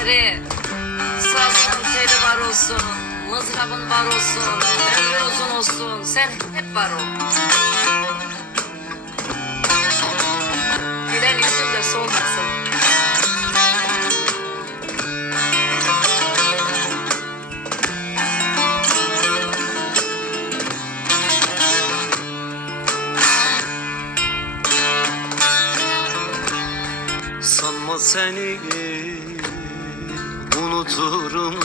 günleri. Sazın teli var olsun, mızrabın var olsun, ömrü uzun olsun, sen hep var ol. Gülen yüzün de solmasın. Sanma seni unuturum,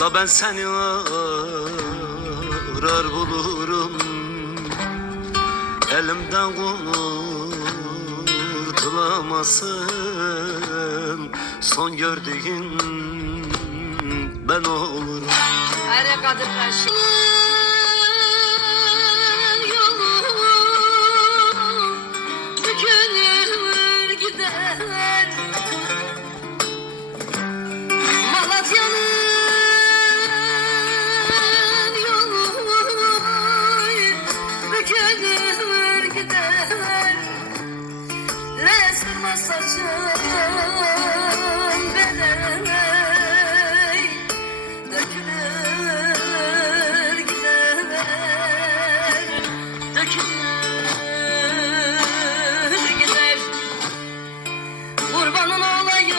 la ben seni arar bulurum. Elimden kurtulamazsın, son gördüğün ben olurum. Hayır Kadir Paşa. Saçım beley dökülür gider, dökülür gider. Kurbanın olayım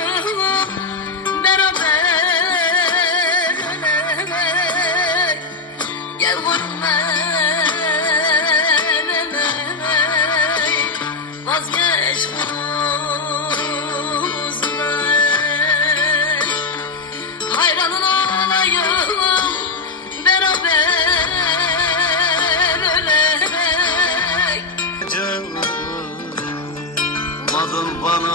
beraber ölemek, gel vurma vazgeç hayranın olayım beraber ölerek. Canım bana